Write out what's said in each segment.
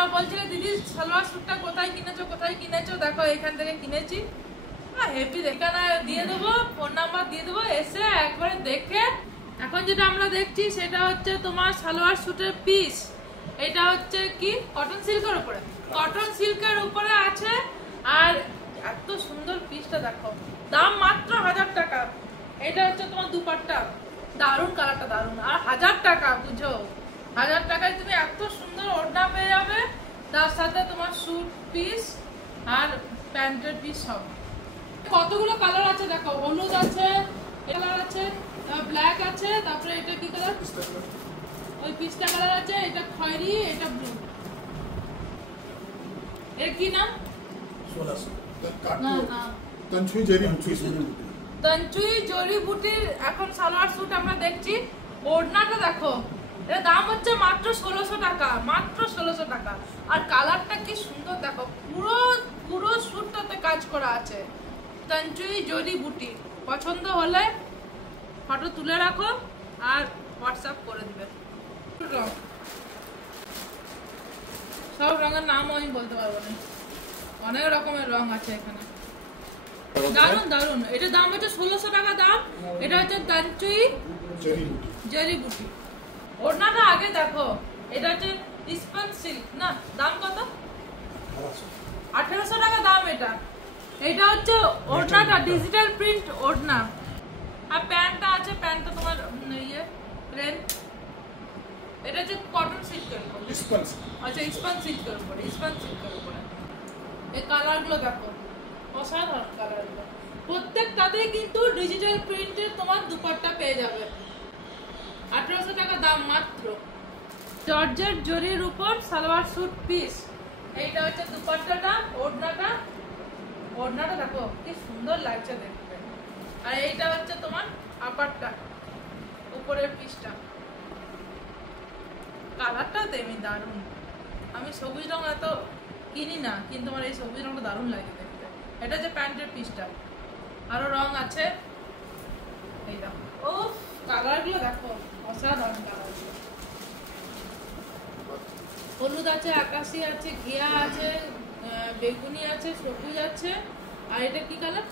তোমরা বলছিলে দিদি সালোয়ার স্যুটটা কোথায় কিনেছো দেখো এখান থেকে কিনেছি। হেভি এখানে দিয়ে দেবো, ফোন নাম্বার দিয়ে দেবো, এসে একবারে দেখে। এখন যেটা আমরা দেখছি সেটা হচ্ছে তোমার সালোয়ার স্যুটের পিস। এটা হচ্ছে কি কটন সিল্কের উপরে আছে। আর এত সুন্দর পিসটা দেখো, দাম মাত্র 1000 টাকা। এটা হচ্ছে তোমার দুপাট্টা, দারুণ কালারটা দারুণ। আর 1000 টাকা, বুঝো 1000 টাকায় তুমি এত সুন্দর ওড়না পেয়ে যাবে, তার সাথে তোমার স্যুট পিস আর প্যান্টের পিস সব। কতগুলো কালার আছে দেখো, হলুদ আছে, কালার আছে, ব্ল্যাক আছে, তারপরে এটা কি কালার, ওই পিস্তা কালার আছে, এটা খয়েরি, এটা ব্লু। এর কি নাম? তঞ্চুই জরি বুটির এখন সালোয়ার স্যুট আমরা দেখছি। ওড়নাটা দেখো, এর দাম হচ্ছে মাত্র 1600 টাকা, মাত্র 1600 টাকা। আর কালারটা কি সুন্দর দেখো, পুরো স্যুটটাতে কাজ করা আছে। তঞ্চুই জরি বুটি। পছন্দ হলে ফটো তুলে রাখো আর হোয়াটসঅ্যাপ করে দিবে। সব রঙের নামও আমি বলতে পারবো না, অনেক রকমের রং আছে এখানে। দারুন দারুন। এটা দাম হচ্ছে 1600 টাকা দাম। এটা হচ্ছে তঞ্চুই জরি বুটি। ওড়নাটা আগে দেখো, এটা হচ্ছে স্পন সিল্ক না, দাম কত? 1800 টাকা দাম। এটা হচ্ছে ওড়নাটা, ডিজিটাল প্রিন্ট ওড়না। আর প্যান্টটা আছে, প্যান্টটা তোমার ইয়ে প্লেন। এটা হচ্ছে কটন সিল্কের উপর, আচ্ছা স্পন সিল্কের উপরে, এই কালারগুলো দেখো, অসাধারণ কালারগুলো। প্রত্যেকটাতেই কিন্তু ডিজিটাল প্রিন্টের তোমার দুপাট্টা পেয়ে যাবে। 1800 টাকা দাম মাত্র। জর্জেট জরির উপর সালোয়ার স্যুট পিস। এইটা হচ্ছে দুপাট্টাটা, ওড়নাটা দেখো কি সুন্দর লাগছে দেখতে। আর এইটা হচ্ছে তোমার আপারটা, উপরের পিসটা। কালারটাও তেমনি দারুণ। আমি সবুজ রং এত কিনি না, কিন্তু আমার এই সবুজ রংটা দারুণ লাগে দেখতে। এটা হচ্ছে প্যান্টের পিসটা। আরো রং আছে, এই দেখো, ও কালারগুলো দেখো, অসাধারণ কালারগুলো। হলুদ আছে, আকাশি আছে, ঘিয়া আছে, বেগুনি আছে, সবুজ আছে। আর এটা কি কালার?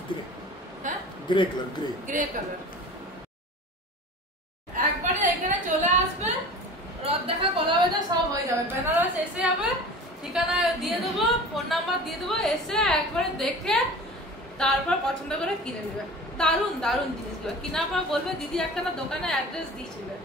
হ্যাঁ, গ্রে কালার। একবারে এখানে চলে আসবে, রথ দেখা, কলা বাজার সব হয়ে যাবে। বেনারস এসে যাবে, ঠিকানা দিয়ে দেবো, ফোন নাম্বার দিয়ে দেবো, এসে একবারে দেখে তারপর পছন্দ করে কিনে নেবে। দারুণ দারুণ জিনিসগুলো। কিনার পর বলবে দিদি একটা না দোকানে অ্যাড্রেস দিয়েছিলেন।